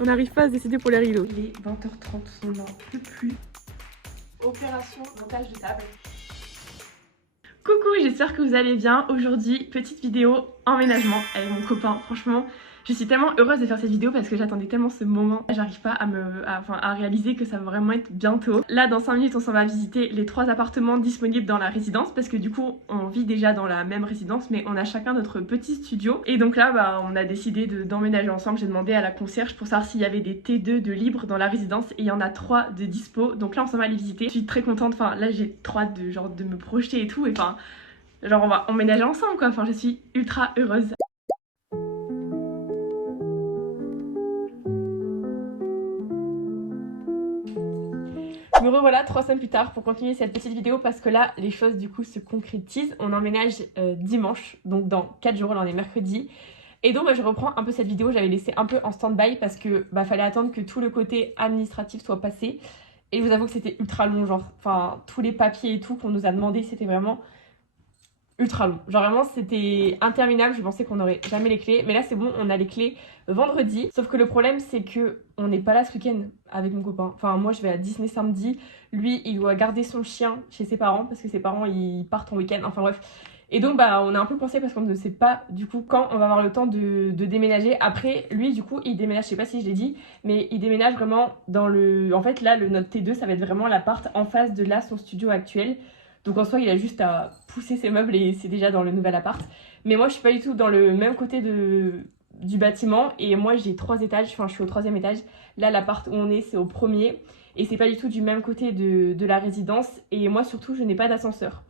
On n'arrive pas à se décider pour les rideaux. Il est 20h30, on n'en peut plus. Opération montage de table. Coucou, j'espère que vous allez bien. Aujourd'hui, petite vidéo emménagement avec mon copain. Franchement, je suis tellement heureuse de faire cette vidéo parce que j'attendais tellement ce moment. J'arrive pas à réaliser que ça va vraiment être bientôt. Là, dans 5 minutes, on s'en va visiter les 3 appartements disponibles dans la résidence parce que du coup, on vit déjà dans la même résidence mais on a chacun notre petit studio. Et donc là, on a décidé d'emménager ensemble. J'ai demandé à la concierge pour savoir s'il y avait des T2 de libre dans la résidence et il y en a 3 de dispo. Donc là, on s'en va les visiter. Je suis très contente. Enfin, là, j'ai trop hâte de me projeter et tout. Et enfin, genre, on va emménager ensemble quoi. Enfin, je suis ultra heureuse. Me revoilà 3 semaines plus tard pour continuer cette petite vidéo parce que là les choses du coup se concrétisent. On emménage dimanche, donc dans 4 jours, là on est mercredi. Et donc je reprends un peu cette vidéo, j'avais laissé un peu en stand-by parce que fallait attendre que tout le côté administratif soit passé. Et je vous avoue que c'était ultra long, genre, enfin tous les papiers et tout qu'on nous a demandé, c'était vraiment ultra long. Genre vraiment c'était interminable, je pensais qu'on n'aurait jamais les clés. Mais là c'est bon, on a les clés vendredi. Sauf que le problème c'est que on n'est pas là ce week-end avec mon copain. Enfin moi je vais à Disney samedi. Lui il doit garder son chien chez ses parents parce que ses parents ils partent en week-end. Enfin bref. Et donc on a un peu pensé parce qu'on ne sait pas du coup quand on va avoir le temps de déménager. Après lui du coup il déménage, je sais pas si je l'ai dit, mais il déménage vraiment dans le... En fait là le notre T2 ça va être vraiment l'appart en face de là son studio actuel. Donc en soi, il a juste à pousser ses meubles et c'est déjà dans le nouvel appart. Mais moi, je suis pas du tout dans le même côté du bâtiment. Et moi, j'ai 3 étages. Enfin, je suis au 3e étage. Là, l'appart où on est, c'est au 1er. Et c'est pas du tout du même côté de la résidence. Et moi, surtout, je n'ai pas d'ascenseur.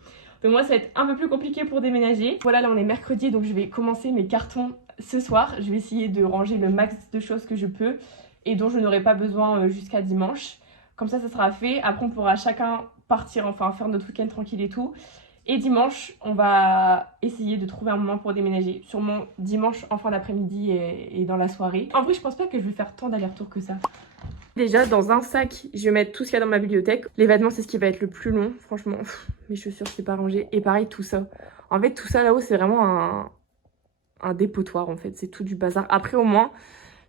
Donc moi, ça va être un peu plus compliqué pour déménager. Voilà, là, on est mercredi. Donc je vais commencer mes cartons ce soir. Je vais essayer de ranger le max de choses que je peux et dont je n'aurai pas besoin jusqu'à dimanche. Comme ça sera fait. Après, on pourra chacun partir, enfin faire notre week-end tranquille et tout. Et dimanche, on va essayer de trouver un moment pour déménager. Sûrement dimanche en fin d'après-midi et dans la soirée. En vrai, je pense pas que je vais faire tant d'allers-retours que ça. Déjà, dans un sac, je vais mettre tout ce qu'il y a dans ma bibliothèque. Les vêtements, c'est ce qui va être le plus long. Franchement, mes chaussures, c'est pas rangé. Et pareil, tout ça. En fait, tout ça là-haut, c'est vraiment un dépotoir, en fait. C'est tout du bazar. Après, au moins...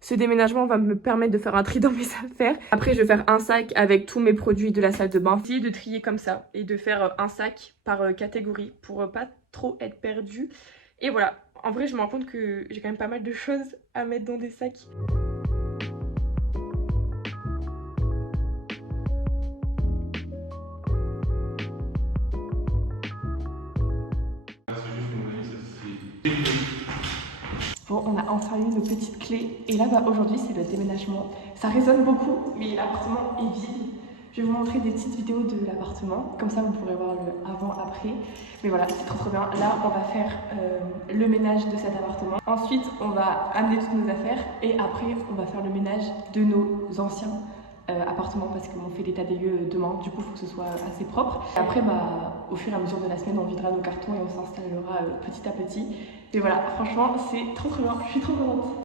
Ce déménagement va me permettre de faire un tri dans mes affaires. Après, je vais faire un sac avec tous mes produits de la salle de bain. Essayer de trier comme ça et de faire un sac par catégorie pour pas trop être perdu. Et voilà, en vrai, je me rends compte que j'ai quand même pas mal de choses à mettre dans des sacs. Bon, on a enfin eu nos petites clés et là aujourd'hui c'est le déménagement. Ça résonne beaucoup mais l'appartement est vide. Je vais vous montrer des petites vidéos de l'appartement, comme ça vous pourrez voir le avant-après. Mais voilà, c'est trop bien. Là on va faire le ménage de cet appartement. Ensuite on va amener toutes nos affaires et après on va faire le ménage de nos anciens appartements parce qu'on fait l'état des lieux demain. Du coup il faut que ce soit assez propre. Et après au fur et à mesure de la semaine on videra nos cartons et on s'installera petit à petit. Et voilà, franchement, c'est trop bien, je suis trop contente.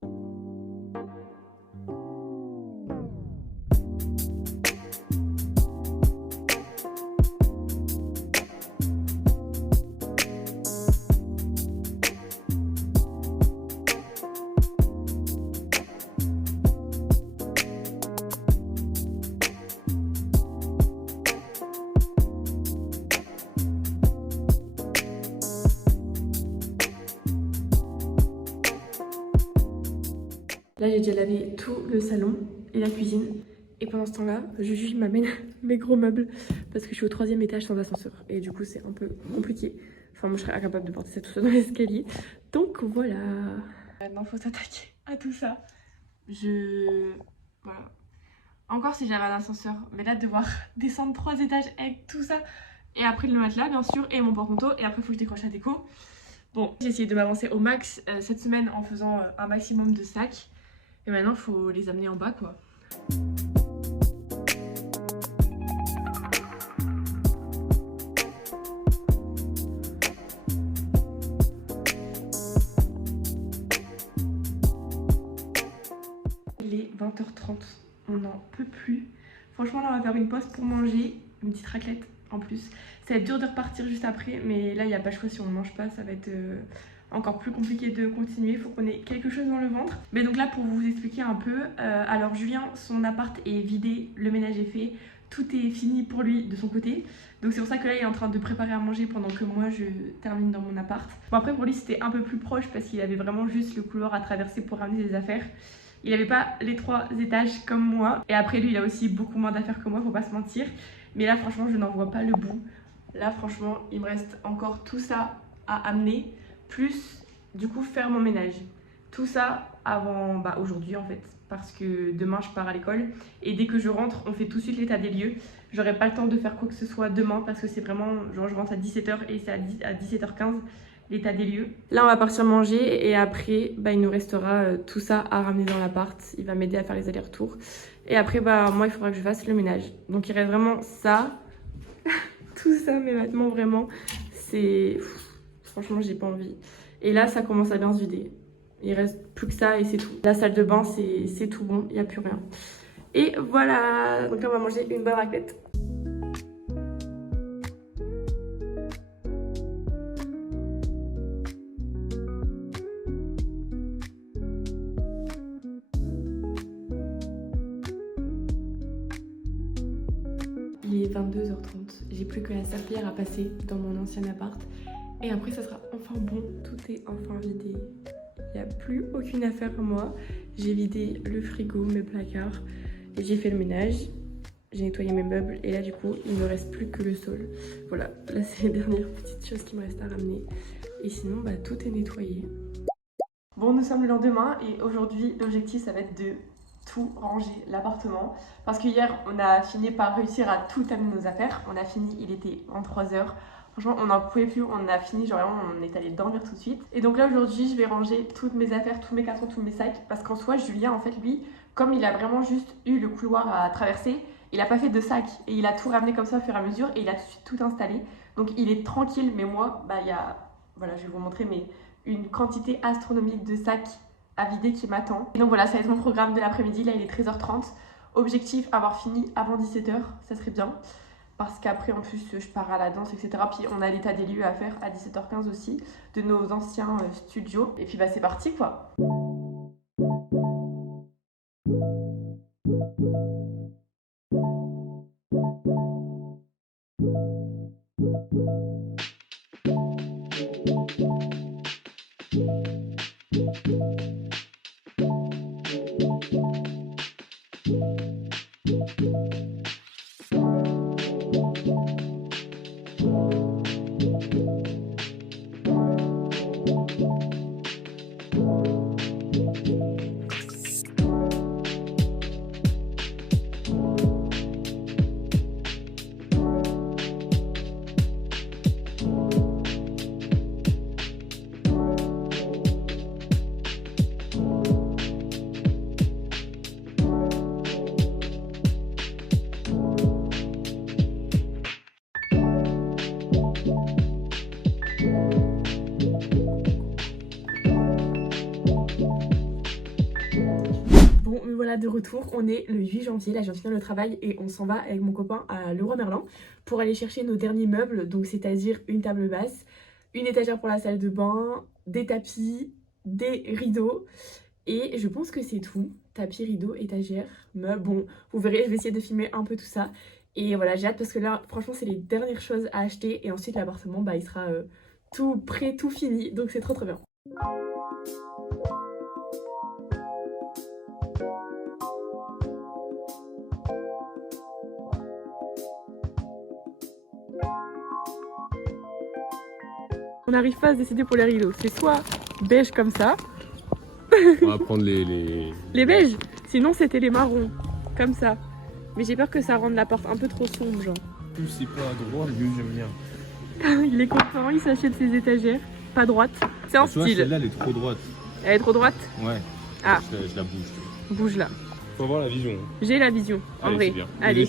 Là, j'ai déjà lavé tout le salon et la cuisine. Et pendant ce temps-là, Juju m'amène mes gros meubles parce que je suis au 3e étage sans ascenseur. Et du coup, c'est un peu compliqué. Enfin, moi, je serais incapable de porter ça tout seul dans l'escalier. Donc, voilà. Maintenant, faut s'attaquer à tout ça. Voilà. Encore si j'avais un ascenseur. Mais là, devoir descendre 3 étages avec tout ça. Et après, le matelas, bien sûr. Et mon porte-manteau. Et après, il faut que je décroche la déco. Bon, j'ai essayé de m'avancer au max cette semaine en faisant un maximum de sacs. Et maintenant, il faut les amener en bas, quoi. Il est 20h30, on n'en peut plus. Franchement, là, on va faire une pause pour manger, une petite raclette en plus. Ça va être dur de repartir juste après, mais là, il n'y a pas le choix si on ne mange pas, ça va être encore plus compliqué de continuer, il faut qu'on ait quelque chose dans le ventre. Mais donc là, pour vous expliquer un peu, alors Julien, son appart est vidé, le ménage est fait, tout est fini pour lui de son côté. Donc c'est pour ça que là il est en train de préparer à manger pendant que moi je termine dans mon appart. Bon après pour lui c'était un peu plus proche parce qu'il avait vraiment juste le couloir à traverser pour ramener ses affaires. Il n'avait pas les 3 étages comme moi. Et après lui il a aussi beaucoup moins d'affaires que moi, faut pas se mentir. Mais là franchement je n'en vois pas le bout. Là franchement il me reste encore tout ça à amener. Plus du coup faire mon ménage. Tout ça avant aujourd'hui en fait. Parce que demain je pars à l'école. Et dès que je rentre on fait tout de suite l'état des lieux. J'aurai pas le temps de faire quoi que ce soit demain parce que c'est vraiment, genre je rentre à 17h et c'est à 17h15 l'état des lieux. Là on va partir manger et après il nous restera tout ça à ramener dans l'appart. Il va m'aider à faire les allers-retours. Et après moi il faudra que je fasse le ménage. Donc il reste vraiment ça, tout ça, mes vêtements vraiment, c'est... Franchement j'ai pas envie. Et là ça commence à bien se vider. Il reste plus que ça et c'est tout. La salle de bain c'est tout bon, il n'y a plus rien. Et voilà, donc là on va manger une bonne raclette. Il est 22h30, j'ai plus que la serpillière à passer dans mon ancien appart. Et après ça sera enfin bon, tout est enfin vidé. Il n'y a plus aucune affaire à moi. J'ai vidé le frigo, mes placards, et j'ai fait le ménage. J'ai nettoyé mes meubles et là du coup il me reste plus que le sol. Voilà, là c'est les dernières petites choses qui me restent à ramener. Et sinon tout est nettoyé. Bon, nous sommes le lendemain et aujourd'hui l'objectif ça va être de tout ranger l'appartement. Parce que hier on a fini par réussir à tout amener nos affaires. On a fini, il était 23h. Franchement on n'en pouvait plus, on a fini, genre vraiment on est allé dormir tout de suite. Et donc là aujourd'hui je vais ranger toutes mes affaires, tous mes cartons, tous mes sacs. Parce qu'en soi Julien en fait lui, comme il a vraiment juste eu le couloir à traverser, il n'a pas fait de sac et il a tout ramené comme ça au fur et à mesure et il a tout de suite tout installé. Donc il est tranquille, mais moi, il y a, voilà, je vais vous montrer, mais une quantité astronomique de sacs à vider qui m'attend. Et donc voilà, ça va être mon programme de l'après-midi, là il est 13h30. Objectif, avoir fini avant 17h, ça serait bien. Parce qu'après en plus je pars à la danse, etc. Puis on a l'état des lieux à faire à 17h15 aussi, de nos anciens studios. Et puis c'est parti quoi. Voilà, de retour, on est le 8 janvier, là je viens de finir le travail et on s'en va avec mon copain à Leroy Merlin pour aller chercher nos derniers meubles, donc c'est-à-dire une table basse, une étagère pour la salle de bain, des tapis, des rideaux et je pense que c'est tout. Tapis, rideaux, étagère, meubles, bon vous verrez, je vais essayer de filmer un peu tout ça et voilà, j'ai hâte parce que là franchement c'est les dernières choses à acheter et ensuite l'appartement il sera tout prêt, tout fini, donc c'est trop bien. On n'arrive pas à se décider pour les rideaux. C'est soit beige comme ça. On va prendre les beiges. Sinon c'était les marrons. Comme ça. Mais j'ai peur que ça rende la porte un peu trop sombre genre. Plus c'est pas droit, mieux j'aime bien. Il est content, il s'achète ses étagères. Pas droite. C'est un style. Celle-là elle est trop droite. Elle est trop droite? Ouais. Ah. Je la bouge. Bouge là. Faut avoir la vision. J'ai la vision. En Allez, vrai. bien. Allez.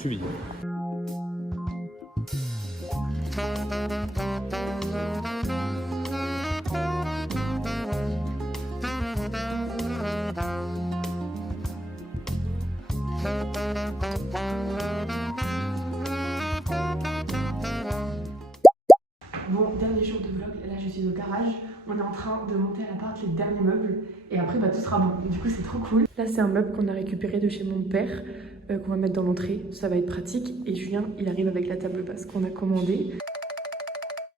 Bon, dernier jour de vlog, là je suis au garage, on est en train de monter à l'appart les derniers meubles et après bah tout sera bon. Du coup c'est trop cool. Là c'est un meuble qu'on a récupéré de chez mon père qu'on va mettre dans l'entrée. Ça va être pratique et Julien il arrive avec la table basse qu'on a commandée.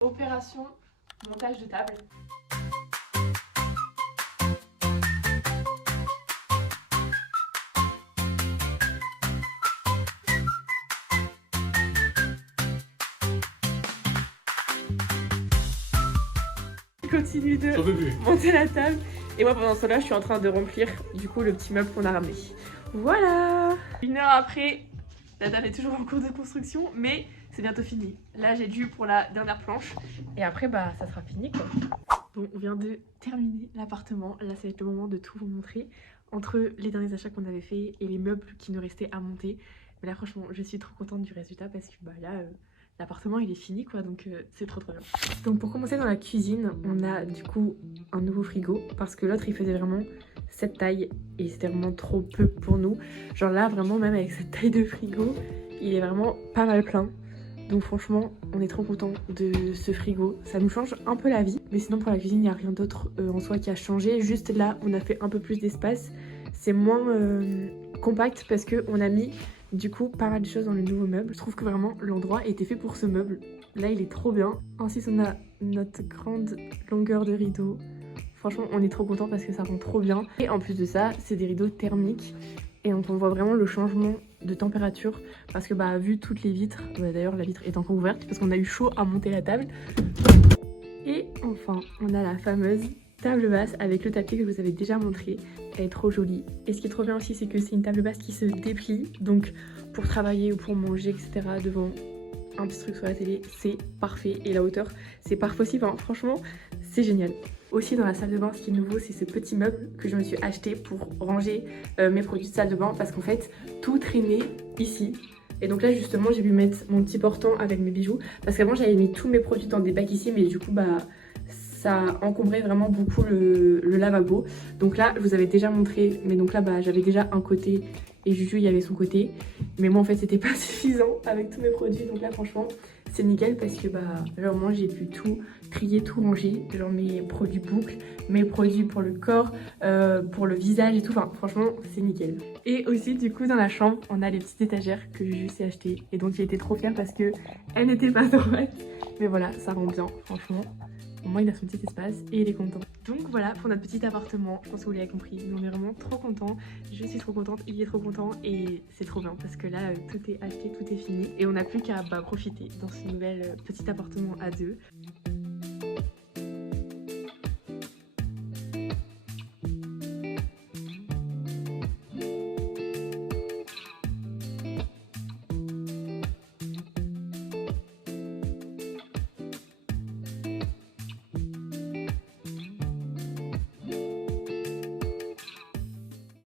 Opération montage de table. Continue de monter la table et moi pendant ce temps là je suis en train de remplir du coup le petit meuble qu'on a ramené. Voilà, 1 heure après, la table est toujours en cours de construction mais c'est bientôt fini. Là j'ai dû pour la dernière planche et après bah ça sera fini quoi. Bon, on vient de terminer l'appartement, là ça va être le moment de tout vous montrer entre les derniers achats qu'on avait fait et les meubles qui nous restaient à monter. Mais là franchement je suis trop contente du résultat parce que bah là l'appartement il est fini quoi, donc c'est trop bien. Donc pour commencer dans la cuisine, on a du coup un nouveau frigo parce que l'autre il faisait vraiment cette taille et c'était vraiment trop peu pour nous. Genre là vraiment même avec cette taille de frigo, il est vraiment pas mal plein. Donc franchement on est trop content de ce frigo, ça nous change un peu la vie. Mais sinon pour la cuisine il n'y a rien d'autre en soi qui a changé. Juste là on a fait un peu plus d'espace, c'est moins compact parce qu'on a mis du coup pas mal de choses dans le nouveau meuble. Je trouve que vraiment l'endroit était fait pour ce meuble. Là il est trop bien. Ensuite on a notre grande longueur de rideau. Franchement on est trop content parce que ça rend trop bien. Et en plus de ça c'est des rideaux thermiques. Et donc on voit vraiment le changement de température. Parce que bah vu toutes les vitres, d'ailleurs la vitre est encore ouverte parce qu'on a eu chaud à monter la table. Et enfin on a la fameuse table basse avec le tapis que je vous avais déjà montré. Elle est trop jolie. Et ce qui est trop bien aussi c'est que c'est une table basse qui se déplie. Donc pour travailler ou pour manger etc. devant un petit truc sur la télé c'est parfait. Et la hauteur c'est parfait aussi. Enfin, franchement c'est génial. Aussi dans la salle de bain ce qui est nouveau c'est ce petit meuble que je me suis acheté pour ranger mes produits de salle de bain. Parce qu'en fait tout traînait ici. Et donc là justement j'ai pu mettre mon petit portant avec mes bijoux. Parce qu'avant j'avais mis tous mes produits dans des bacs ici. Mais du coup bah ça encombrait vraiment beaucoup le lavabo. Donc là je vous avais déjà montré. Mais donc là bah j'avais déjà un côté et Juju il y avait son côté. Mais moi en fait c'était pas suffisant avec tous mes produits. Donc là franchement c'est nickel parce que bah genre moi j'ai pu tout trier, tout ranger. Genre mes produits boucles, mes produits pour le corps, pour le visage et tout. Enfin franchement c'est nickel. Et aussi du coup dans la chambre on a les petites étagères que Juju s'est acheté. Et donc il était trop fier parce que elle n'était pas droite. Mais voilà ça rend bien franchement. Au moins il a son petit espace et il est content. Donc voilà pour notre petit appartement, je pense que vous l'avez compris, mais on est vraiment trop contents. Je suis trop contente, il est trop content et c'est trop bien parce que là tout est acheté, tout est fini et on n'a plus qu'à profiter dans ce nouvel petit appartement à deux.